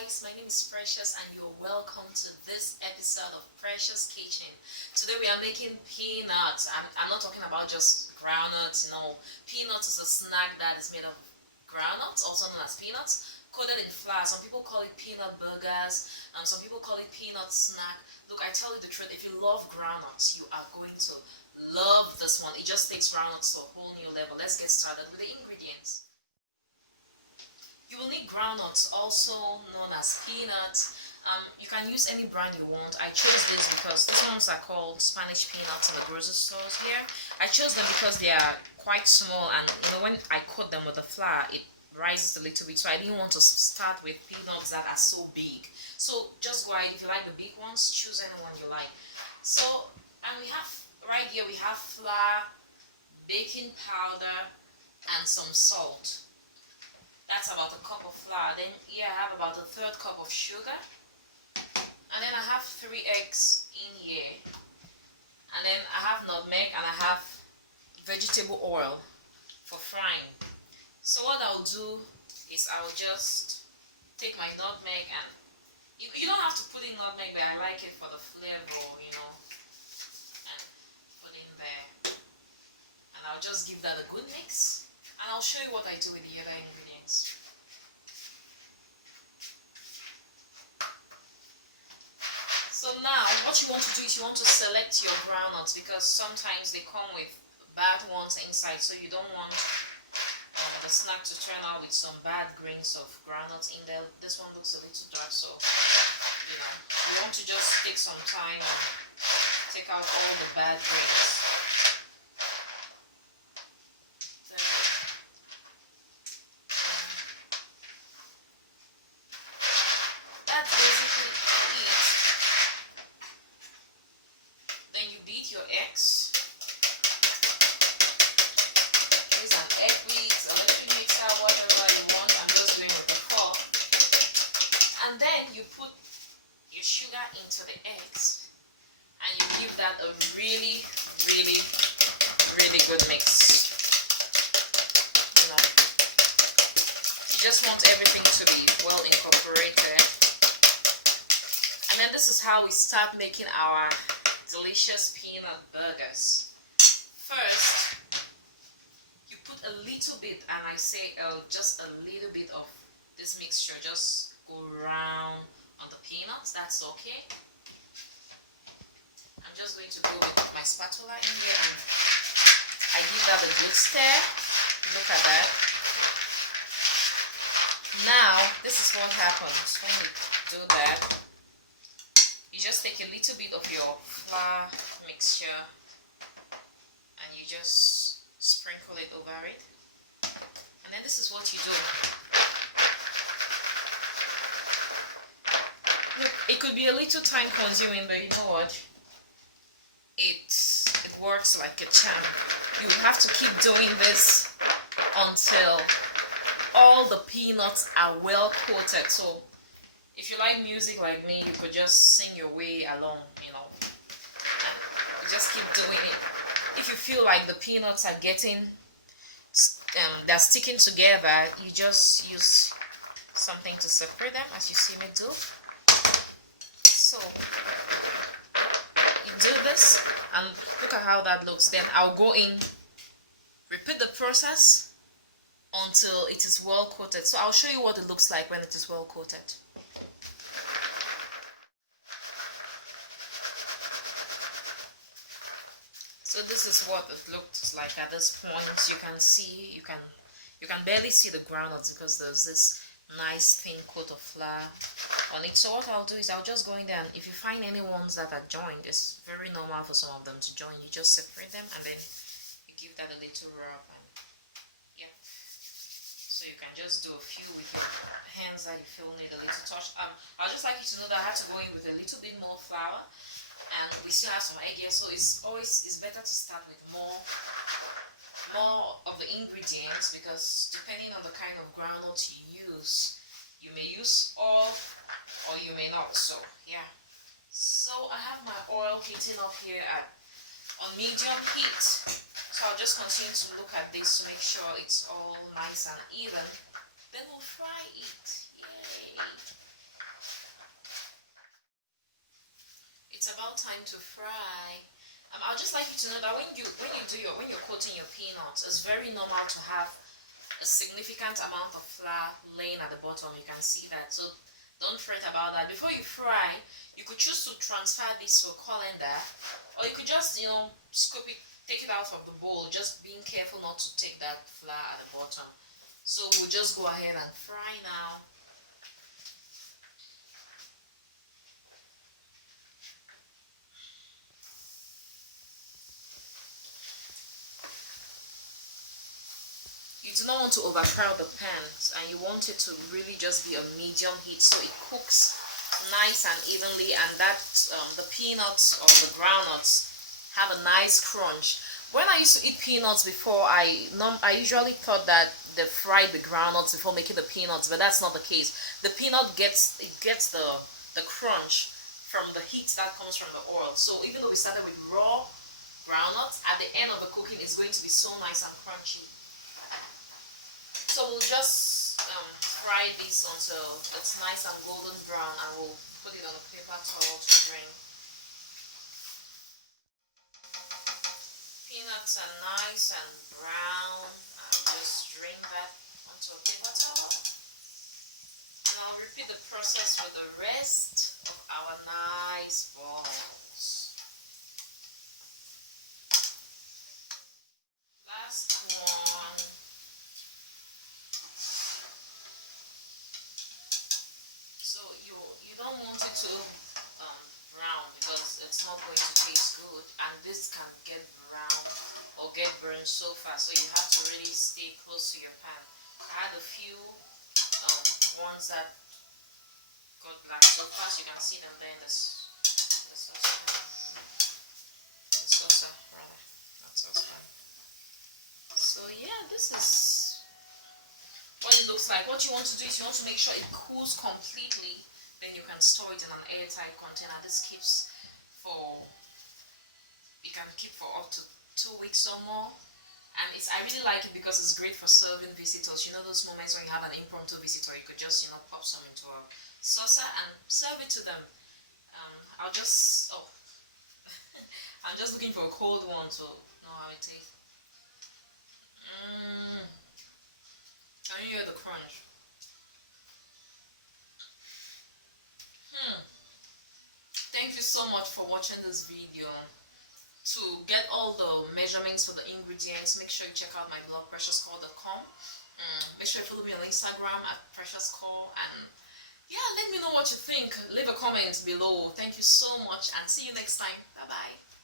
guys, my name is Precious and you're welcome to this episode of Precious Kitchen. Today we are making peanuts. I'm not talking about just groundnuts, Peanuts is a snack that is made of groundnuts, also known as peanuts, coated in flour. Some people call it peanut burgers, and some people call it peanut snack. Look, I tell you the truth, if you love groundnuts, you are going to love this one. It just takes groundnuts to a whole new level. Let's get started with the ingredients. You will need groundnuts, also known as peanuts. You can use any brand you want. I chose this because these ones are called Spanish peanuts in the grocery stores here. I chose them because they are quite small, and when I coat them with the flour, it rises a little bit. So I didn't want to start with peanuts that are so big. So just go ahead, if you like the big ones, choose any one you like. So, and we have right here, we have flour, baking powder, and some salt. That's about a cup of flour. Then here I have about a third cup of sugar. And then I have 3 eggs in here. And then I have nutmeg and I have vegetable oil for frying. So what I'll do is I'll just take my nutmeg, and you don't have to put in nutmeg, but I like it for the flavor, and put in there. And I'll just give that a good mix. And I'll show you what I do with the other ingredients. So now, what you want to do is you want to select your groundnuts, because sometimes they come with bad ones inside, so you don't want the snack to turn out with some bad grains of groundnuts in there. This one looks a little dark, so you want to just take some time and take out all the bad grains. That's basically it. Then you beat your eggs. Use an egg whisk, electric mixer, whatever you want. I'm just doing with the fork. And then you put your sugar into the eggs, and you give that a really, really, really good mix. You just want everything to be well incorporated. And then this is how we start making our delicious peanut burgers. First, you put a little bit, and I say just a little bit of this mixture, just go around on the peanuts. That's okay. I'm just going to go with my spatula in here, and I give that a good stir. Look at that. Now, this is what happens when you do that. You just take a little bit of your flour mixture and you just sprinkle it over it. And then this is what you do. Look, it could be a little time consuming, but you know what? It works like a charm. You have to keep doing this until all the peanuts are well coated. So if you like music like me, you could just sing your way along, and you just keep doing it. If you feel like the peanuts are getting, they're sticking together, you just use something to separate them, as you see me do. So you do this, and look at how that looks. Then I'll go in, repeat the process until it is well coated. So I'll show you what it looks like when it is well coated. So this is what it looks like at this point. You can see, you can barely see the groundnuts because there's this nice thin coat of flour on it. So what I'll do is I'll just go in there, and if you find any ones that are joined, it's very normal for some of them to join. You just separate them, and then you give that a little rub, and yeah. So you can just do a few with your hands that you feel need a little touch. I'd just like you to know that I had to go in with a little bit more flour, and we still have some egg here, so it's better to start with more of the ingredients, because depending on the kind of groundnut you use, you may use all or you may not. So yeah, so I have my oil heating up here on medium heat. So I'll just continue to look at this to make sure it's all nice and even. Then we'll fry it. Yay! about time to fry. I'll just like you to know that when you're coating your peanuts, it's very normal to have a significant amount of flour laying at the bottom. You can see that, so don't fret about that. Before you fry, you could choose to transfer this to a colander, or you could just scoop it, take it out of the bowl, just being careful not to take that flour at the bottom. So we'll just go ahead and fry now. You do not want to overcrowd the pan, and you want it to really just be a medium heat so it cooks nice and evenly, and that the peanuts or the groundnuts have a nice crunch. When I used to eat peanuts before, I usually thought that they fried the groundnuts before making the peanuts, but that's not the case. The peanut gets the crunch from the heat that comes from the oil. So even though we started with raw groundnuts, at the end of the cooking it's going to be so nice and crunchy. So we'll just fry this until it's nice and golden brown, and we'll put it on a paper towel to drain. Peanuts are nice and brown. I'll just drain that onto a paper towel. And I'll repeat the process with the rest of our nice balls. Last one. So you don't want it to brown, because it's not going to taste good, and this can get brown or get burned so fast, so you have to really stay close to your pan. I had a few ones that got black so fast. You can see them there in the saucer, rather, not saucepan. So yeah, this is what it looks like. What you want to do is you want to make sure it cools completely, then you can store it in an airtight container. This keeps you can keep for up to 2 weeks or more. And I really like it because it's great for serving visitors. You know those moments when you have an impromptu visitor, you could just pop some into a saucer and serve it to them. I'm just looking for a cold one to know how it tastes. Can you hear the crunch? Thank you so much for watching this video. To get all the measurements for the ingredients, make sure you check out my blog preciouscore.com. Make sure you follow me on Instagram at preciouscore, and yeah, let me know what you think. Leave a comment below. Thank you so much, and see you next time. Bye bye.